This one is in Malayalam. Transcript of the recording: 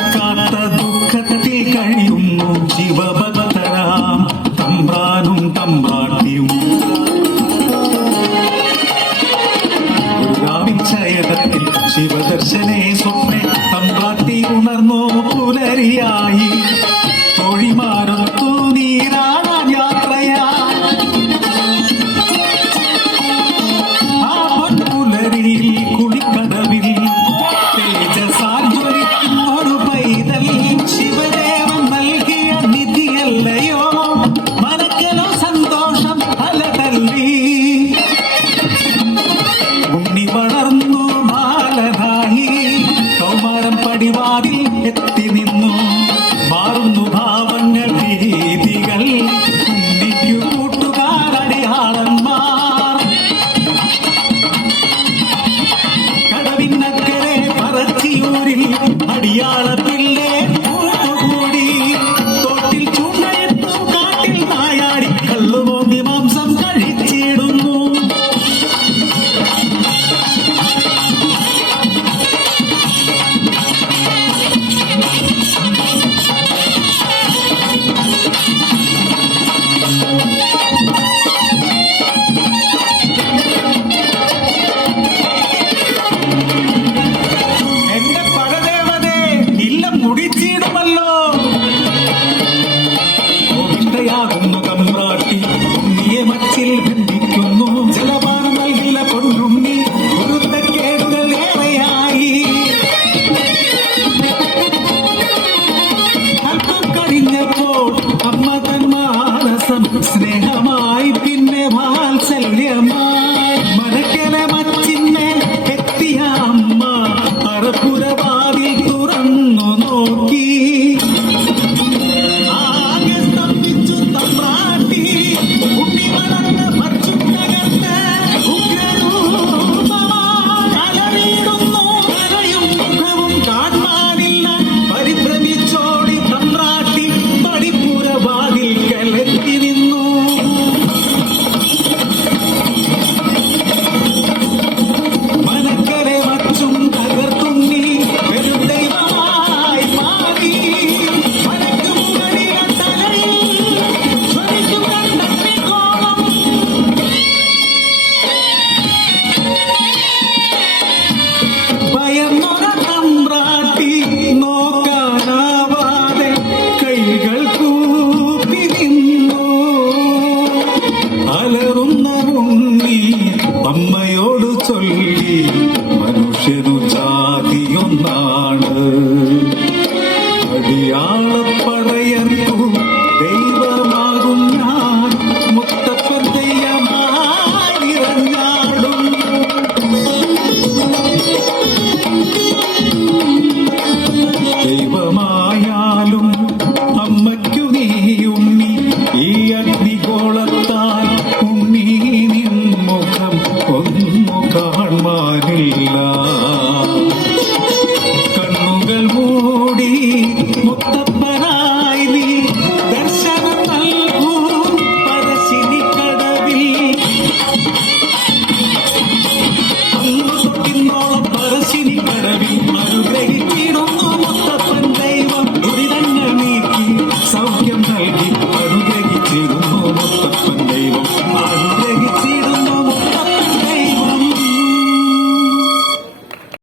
തീർക്കാത്ത ദുഃഖത്തിൽ കഴിയുന്നു ശിവഭക്തരാം തമ്പ്രാനും തമ്പ്രാട്ടിയും. ശയനത്തിൽ ശിവദർശനെ സ്വപ്നെ തമ്പ്രാട്ടി ഉണർന്നു പുലരിയായി. തൊഴിമാരത്തു നീരാടാൻ യാത്രയാ ആ പൊൻപുലരിയിൽ കുളിക്കടവിൽ തേജസാർജ്വലിക്കുന്നൊരു പൈതൽ ശിവദേവൻ നൽകിയ നിധിയല്ലയോ മനക്കലോ സന്തോഷം അലതല്ലി. ഉണ്ണി വളർന്നു ബാലനായി കൗമാരം പടിവാതിൽ എത്തി നിന്നു. മാറുന്നു ഭാവങ്ങൾ രീതികൾ ഉണ്ണിക്കു കൂട്ടുകാരടിയാളന്മാർ. കടവിനക്കരെ പറച്ചിയൂരിൽ അടിയാളത്തില്ലേ കൂട്ടുകൂടി. തോട്ടിൽ ചൂണ്ടയിട്ടു കാട്ടിൽ നായാടി കള്ളുമോന്തി മാംസം കഴിച്ചിടുന്നു. എന്റെ പടദേവതേ ഇല്ലം മുടിച്ചിടുമല്ലോ. ഗോവിന്ദയാകുന്നു തമ്പ്രാട്ടി ഉണ്ണിയെ മച്ചിൽ ബന്ധിക്കുന്നു. ജലപാനം നൽകില്ല പൊന്നുണ്ണി പൊരുത്തക്കേടുകൾ ഏറെയായി. അല്പം കഴിഞ്ഞപ്പോൾ അമ്മ തൻ മാനസം സ്നേഹമായി പിന്നെ വാത്സല്യമായി. മനക്കല മച്ചിന്നെ എത്തിയ അമ്മ അറപ്പുരവാതിൽ തുറന്നു നോക്കി. ആകെ സ്തംഭിച്ചു തമ്പ്രാട്ടി. ഉണ്ണി വളർന്ന് മച്ചും തകർന്ന് ഉഗ്രരൂപമായി അലറിയിടുന്നു. കരയും മുഖവും കാണാനില്ല. പരിഭ്രമിച്ചോടി തമ്പ്രാട്ടി പടിപ്പുരവാതിൽ കലെത്തി നിന്നു. മനക്കരെ മച്ചും തകർത്തുണ്ണി വെറും ദൈവമായി മാറി. മനക്ക് മുകളില തലയിൽ ജ്വലിക്കും കണ്ണഗ്നിഗോളം. ഭയന്നൊര തമ്പ്രാട്ടി നോക്കാനാവാതെ കൈകൾ കൂപ്പി നിന്നു. അലറുന്ന ഉണ്ണി അമ്മയോട് ചൊല്ലി മനുഷ്യനു ജാതിയൊന്നാണ്. അടിയാളപ്പടയർക്കു ദൈവമാകും ഞാൻ മുത്തപ്പൻ ദൈവമായി നിറഞ്ഞാടും. ദൈവമായാലും അമ്മയ്ക്കു നീ ഉണ്ണി ഈ അഗ്നിഗോളത്താൽ ഉണ്ണി നിൻ മുഖം ഒന്നു കാണുവാനില്ല. കണ്ണുകൾ മൂടി മുത്തപ്പനായി നീ ദർശനം നൽകൂ പറശ്ശിനിക്കടവിൽ. അന്നു തൊട്ടിന്നോളം പറശ്ശിനിക്കടവിൽ അനുഗ്രഹിച്ചിടും